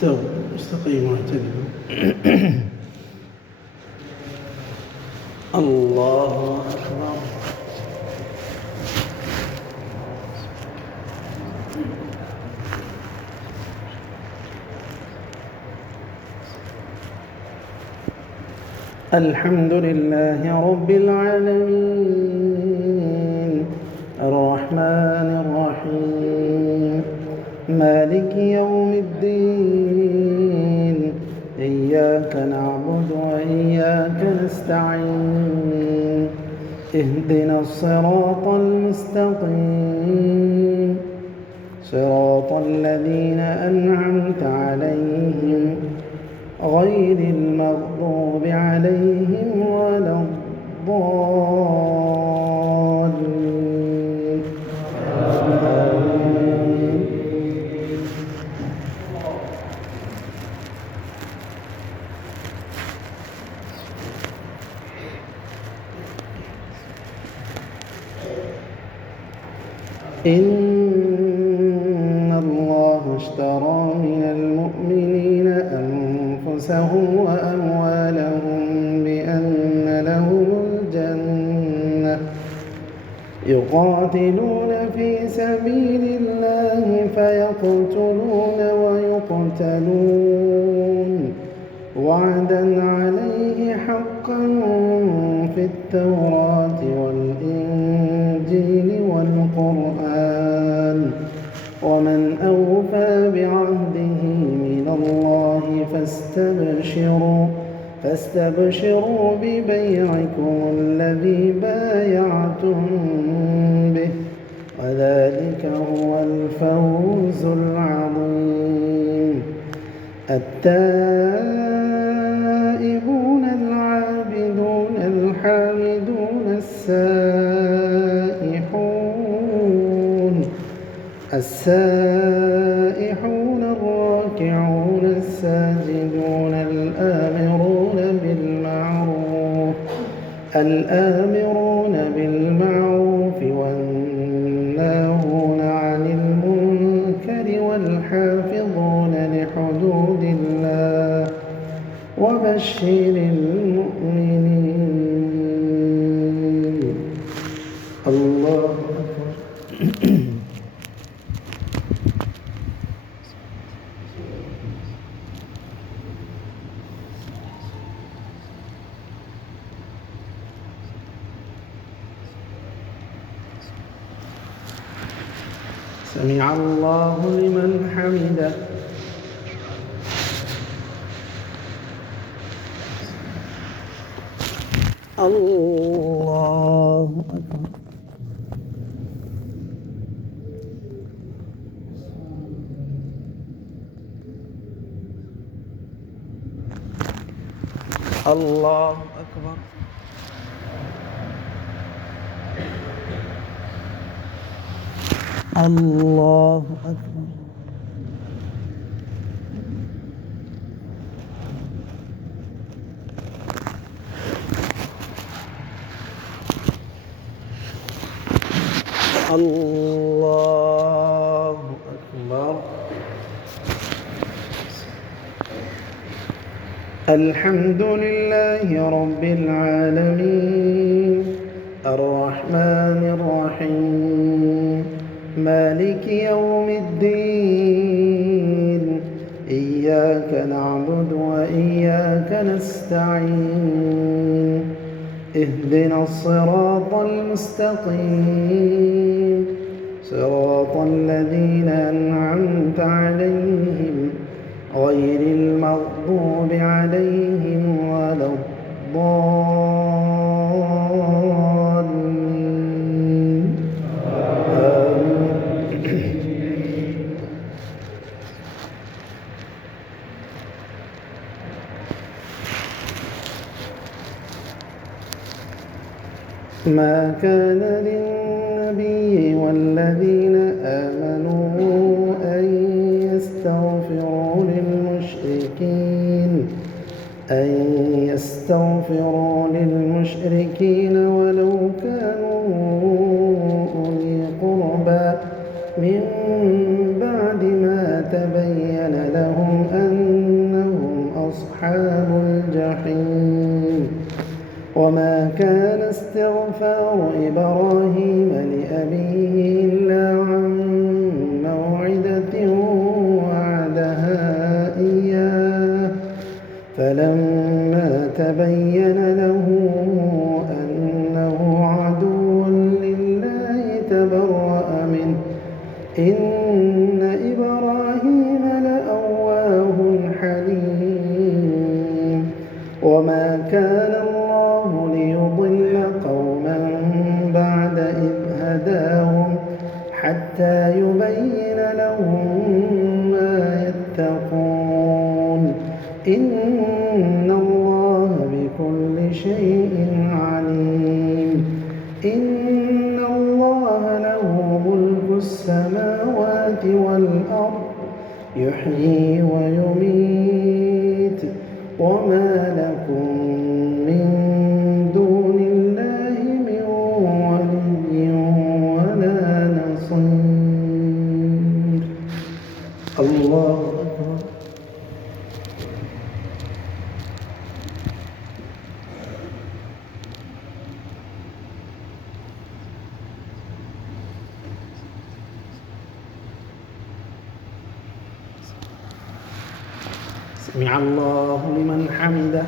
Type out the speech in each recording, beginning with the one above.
استووا استقيموا اعتدلوا. الله أكبر. الحمد لله رب العالمين الرحمن الرحيم مالك يوم الدين إياك نعبد وإياك نستعين اهدنا الصراط المستقيم صراط الذين أنعمت عليهم غير المغضوب عليهم ولا الضالين. آمين. إن الله اشترى من المؤمنين أنفسهم وأموالهم بأن لهم الجنة يقاتلون في سبيل الله فيقتلون ويقتلون وعدا عليه حقا في التوراة والإنجيل والقرآن ومن أوفى بعهده من الله فاستبشروا ببيعكم الذي بايعتم به وذلك هو الفوز العظيم. التائبون العابدون الحامدون السائحون الراكعون الساجدون الآمرون بالمعروف والناهون عن المنكر والحافظون لحدود الله وبشر المؤمنين. الله أكبر. سمع الله لمن حمده. الله أكبر. الله أكبر. الله أكبر. الله أكبر. الحمد لله رب العالمين الرحمن الرحيم مالك يوم الدين إياك نعبد وإياك نستعين اهدنا الصراط المستقيم صراط الذين أنعمت عليهم غير المغضوب عليهم ولا الضالين. آمين. ما كان للنبي والذين آمنوا أن يستغفروا للمشركين ولو كانوا أولي قربى من بعد ما تبين لهم أن الجحيم وما كان استغفار إبراهيم لأبيه إلا عن موعدة وعدها إياه فلما تبين له أنه عدو لله تبرأ منه إن إبراهيم لأواه حليم وما كان الله ليضل قوما بعد إذ هداهم حتى يبين لهم ما يتقون إن الله بكل شيء عليم إن الله له ملك السماوات والأرض يحيي ويميت وما لكم من دون الله من ولي ولا نصير. الله أكبر. سمع الله لمن حمده.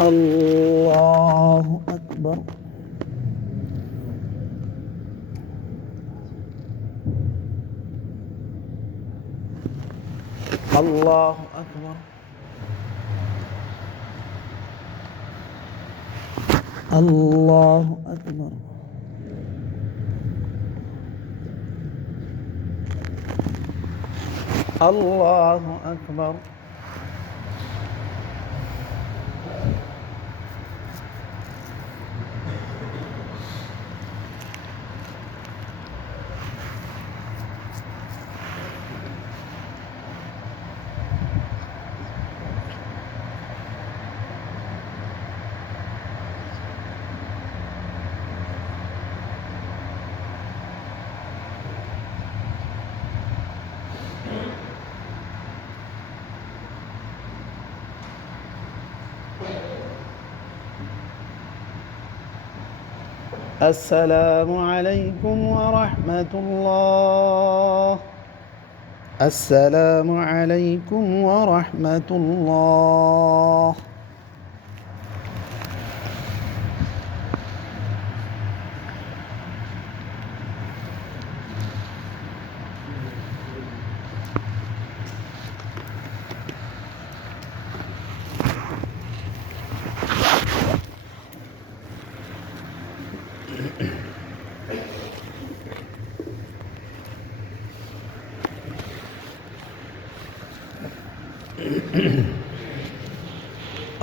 الله أكبر. الله أكبر. الله أكبر. الله أكبر. السلام عليكم ورحمة الله. السلام عليكم ورحمة الله.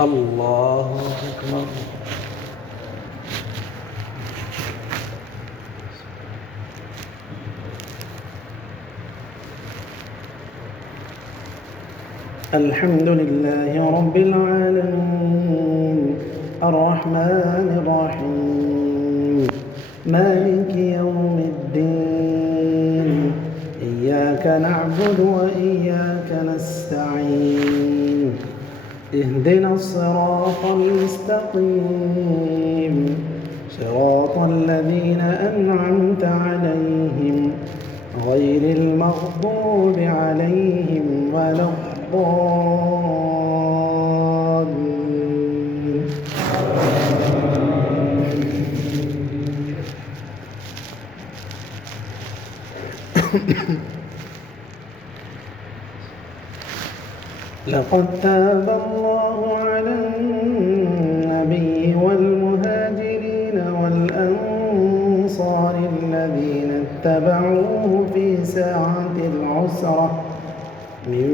الله أكبر. الحمد لله رب العالمين الرحمن الرحيم مالك يوم الدين إياك نعبد وإياك نستعين اهدنا الصراط المستقيم صراط الذين أنعمت عليهم غير المغضوب عليهم ولا الضالين. لقد تاب الله على النبي والمهاجرين والأنصار الذين اتبعوه في ساعة العسرة من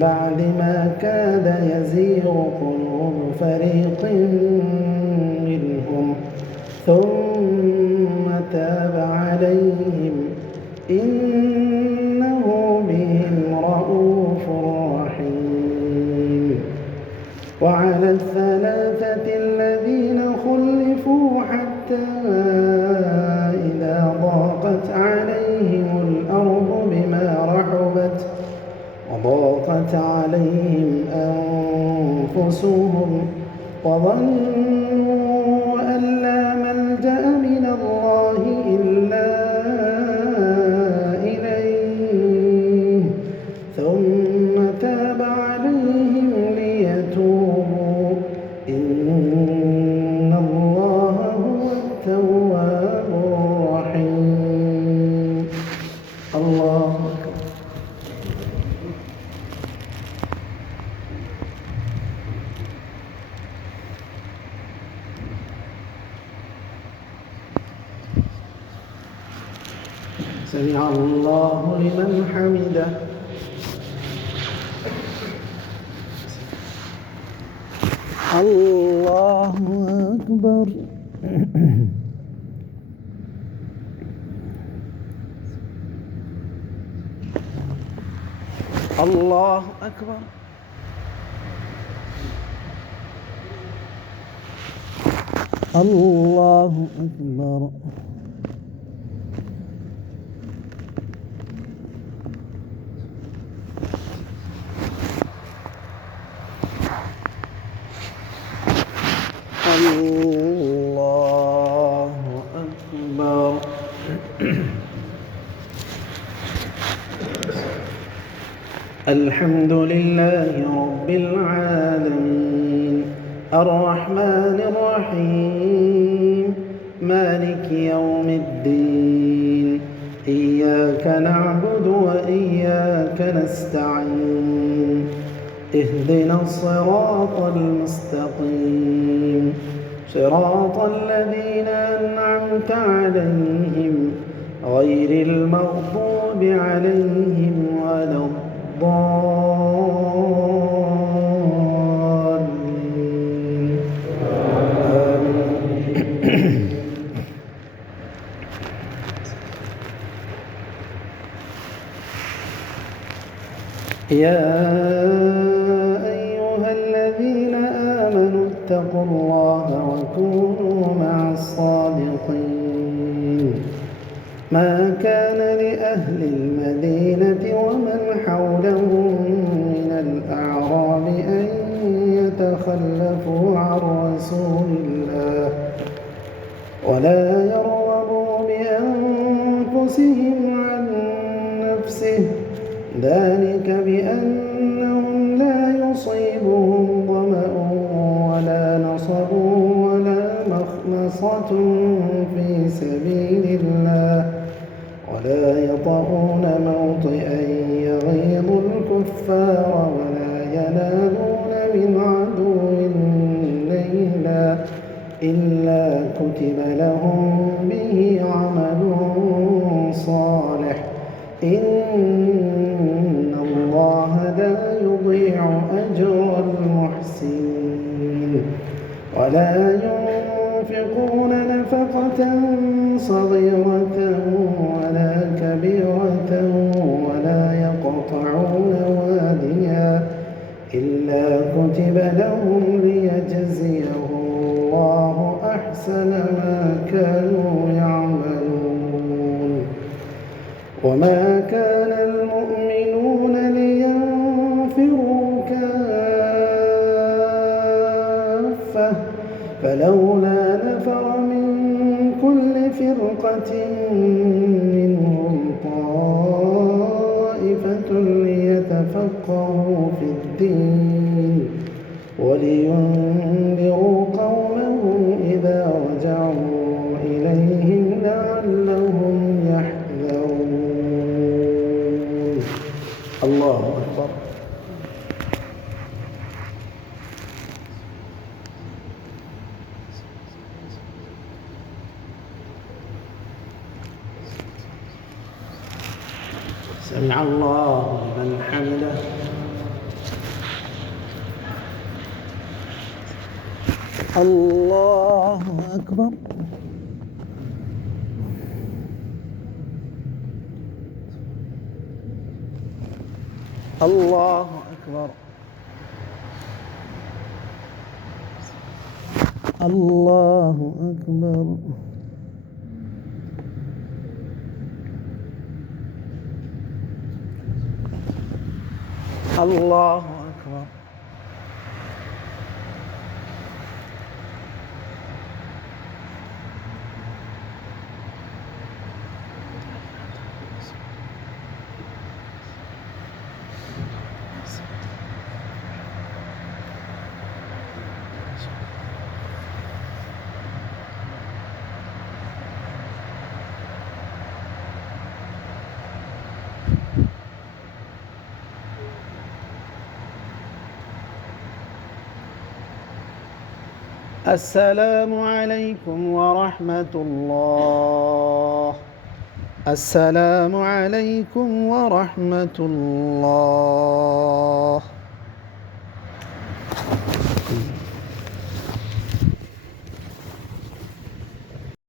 بعد ما كاد يزيغ قلوب فريق منهم ثم تاب عليهم إنه بهم رءوف رحيم. وعلى الثلاثة الذين خلفوا حتى إذا ضاقت عليهم الأرض بما رحبت وضاقت عليهم أنفسهم وظنوا أن لا ملجأ من الله إلا إليه ثم تاب عليهم ليتوبوا إن الله هو التواب الرحيم. الله أكبر. سمع الله لمن حمده. الله أكبر. الله أكبر. الله أكبر. الله أكبر. الحمد لله رب العالمين الرحمن الرحيم مالك يوم الدين إياك نعبد وإياك نستعين اهدنا الصراط المستقيم صراط الذين أنعمت عليهم غير المغضوب عليهم ولا الضالين آمين. يا أيها الذين آمنوا اتقوا الله وكونوا مع الصادقين ما كان لأهل المدينة ومن حولهم من الأعراب أن يتخلفوا عن رسول الله ولا يرغبوا بأنفسهم عن نفسه ذلك بأنهم لا يصيبهم ظمأ ولا نصب ولا مخمصة في سبيل الله ولا يطؤون موطئا يغيظ الكفار ولا ينالون من عدو نيلا إلا كتب لهم به عمل صالح إن الله لا يضيع أجر المحسنين ولا ينفقون نفقة صغيرة ولا كبيرة ولا يقطعون واديا إلا كتب لهم ليجزيهم الله أحسن ما كانوا يعملون وما كان المؤمنون لينفروا كافة فلولا نفر من كل فرقة منهم طائفة ليتفقهوا في الدين ولينذروا قومهم إذا رجعوا إليهم لعلهم يحذرون. الله أكبر. سمع الله لمن حمده. الله أكبر. الله أكبر. الله أكبر. الله أكبر. السلام عليكم ورحمة الله. السلام عليكم ورحمة الله.